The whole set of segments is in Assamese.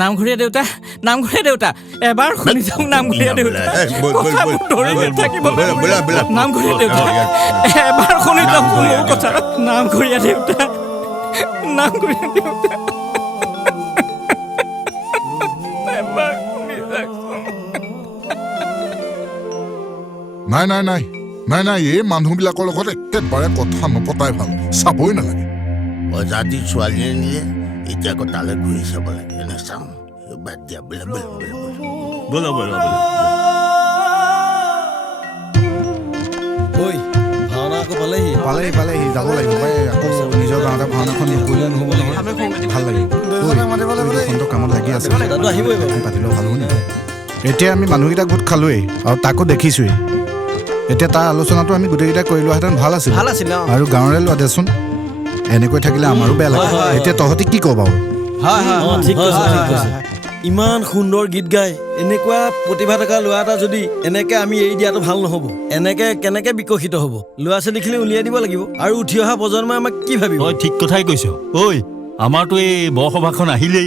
নামঘৰীয়া দেউতা এবাৰ শুনি যাওক নামঘৰীয়া দেউতা কথাবোৰ ধৰি নাথাকিব নামঘৰীয়া দেউতা এবাৰ শুনি যাওক মোৰ কথা নামঘৰীয়া দেউতা এবাৰ শুনি যাওক নাই এই মানুহবিলাকৰ লগত একেবাৰে কথা নপতাই ভাল চাবই নালাগে অজাতি ছোৱালী আনিলে এতিয়া আকৌ তালৈ ঘূৰি চাব লাগে নাচাওঁ বাদ দিয়া বোলে ব'লা ঐ ভাওনা আকৌ পালেহি যাব লাগিব আকৌ নিজৰ গাঁৱতে ভাওনাখন কৰিলে নহ'ব নহয় ভাল লাগিব কামত লাগি আছে দাদু আহিবই পাতিলেও ভাল হ'ব নেকি এতিয়া আমি মানুহকেইটা গোট খালোৱেই আৰু তাকো দেখিছোৱেই এতিয়া তাৰ আলোচনাটো আমি গোটেইকেইটা কৰি লোৱাহেঁতেন ভাল আছিল আৰু গাঁৱৰে লোৱা দেচোন এনেকৈ থাকিলে আমাৰো বেয়া লাগে এতিয়া তহঁতি কি কওঁ বাৰু ইমান সুন্দৰ গীত গায় এনেকুৱা প্ৰতিভা থকা ল'ৰা এটা যদি এনেকে আমি এৰি দিয়াটো ভাল নহ'ব এনেকে কেনেকে বিকশিত হ'ব ল'ৰা ছোৱালীখিনি উলিয়াই দিব লাগিব আৰু উঠি অহা প্ৰজন্মই আমাক কি ভাবিব তই ঠিক কথাই কৈছ ঐ আমাৰতো এই বৰসভাখন আহিলেই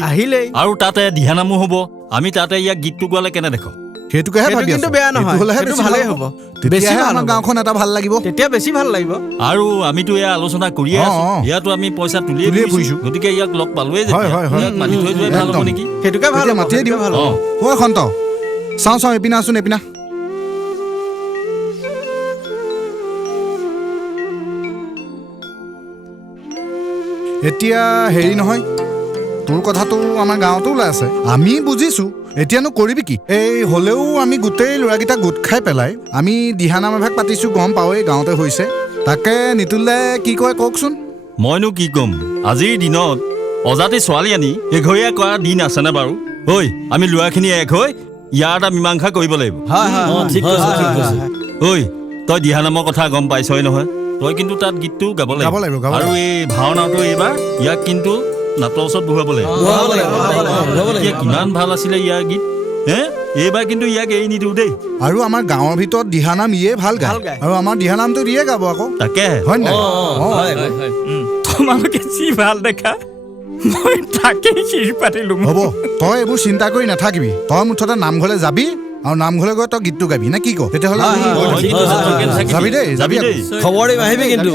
আৰু তাতে দিহানামো হ'ব আমি তাতে ইয়াক গীতটো গোৱালে কেনে দেখো সেইটোকেহে ভাবি আছো বেয়া নহয় সেইটো ভালেই হ'ব তেতিয়াহে আমাৰ গাঁওখন এটা ভাল লাগিব তেতিয়া বেছি ভাল লাগিব আৰু আমিতো এয়া আলোচনা কৰিয়ে আছো ইয়াতো আমি পইচা তুলিয়ে ফুৰিছো গতিকে ইয়াক লগ পালোৱে যেতিয়া মাতি থৈ যোৱাই ভাল হ'ব নেকি সেইটোকে ভাল মাতিয়ে দিওঁ ঐ সন্ত চাওঁ এপিনা আছোন এপিনা এতিয়া হেৰি নহয় তোৰ কথাটো আমাৰ গাঁৱতো ওলাই আছে আমি বুজিছো এতিয়ানো কৰিবি কি এই হ'লেও আমি গোটেই ল'ৰাকেইটা গোট খাই পেলাই আমি দিহানাম এভাগ পাতিছো গম পাওঁৱেই গাঁৱতে হৈছে তাকে নিতুলে কি কয় কওকচোন মইনো কি ক'ম আজিৰ দিনত অজাতি ছোৱালী আনি এঘৰীয়া কৰা দিন আছেনে বাৰু ঐ আমি ল'ৰাখিনি এক হৈ ইয়াৰ এটা মীমাংসা কৰিব লাগিব ঐ তই দিহানামৰ কথা গম পাইছই নহয় তই কিন্তু তাত গীতটো গাব লাগিব আৰু এই ভাওনাটো এইবাৰ ইয়াক কিন্তু নাটৰ ওচৰত বহুৱাব লাগিব কিমান ভাল আছিলে ইয়াৰ গীত এইবাৰ কিন্তু ইয়াক এৰি নিদিওঁ দেই আৰু আমাৰ গাঁৱৰ ভিতৰত দিহানাম ইয়ে ভাল গায় আৰু আমাৰ দিহানামটো ইয়ে গাব আকৌ তাকে হয় নাই তোমালোকে যি ভাল দেখা মই তাকেই শিৰ পাতিলো হ'ব তই এইবোৰ চিন্তা কৰি নাথাকিবি তই মুঠতে নামঘৰলৈ যাবি আৰু নামঘৰলৈ গৈ তই গীতটো গাবি নে কি ক তেতিয়াহ'লে যাবি দেই যাবি খবৰ দিম আহিবি কিন্তু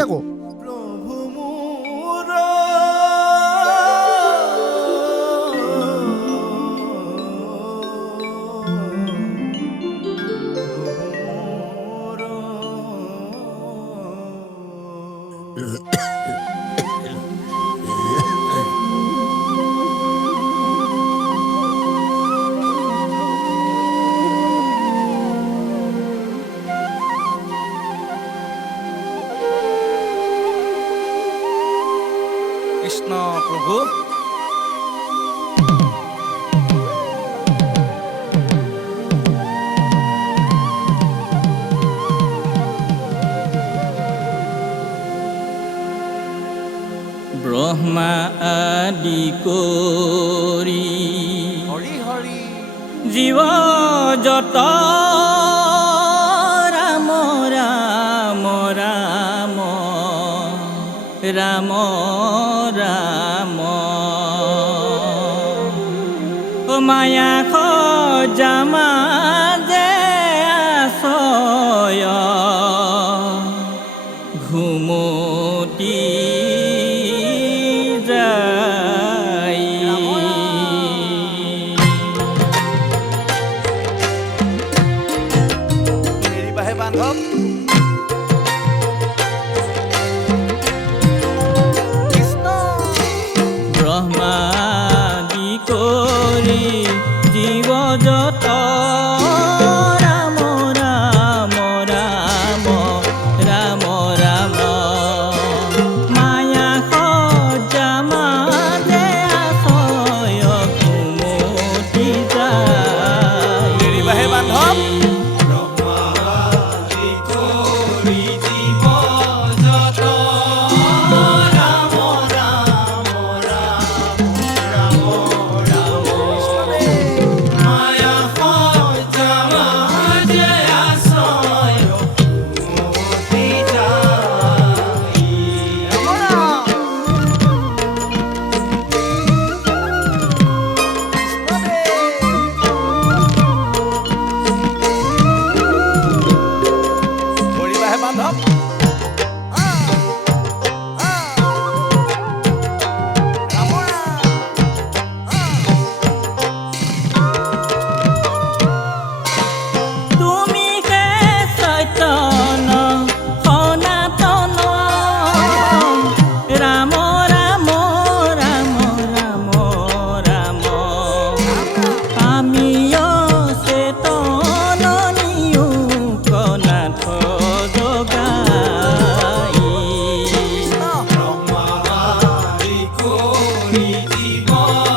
কৃষ্ণ প্ৰভু ব্ৰহ্মা আদি কৰি জীৱ যত ৰাম ৰাম ৰাম ৰাম ৰাম মায়া খজামা যে আছয় ঘুমতি যায় বান্ধৱ ব্ৰহ্মাদি কৰি জীৱ যত ৰাম ৰাম ৰাম ৰাম ৰাম মায়া সজামা যে আছয় ঘুমতি যায় বান্ধৱ Maya মই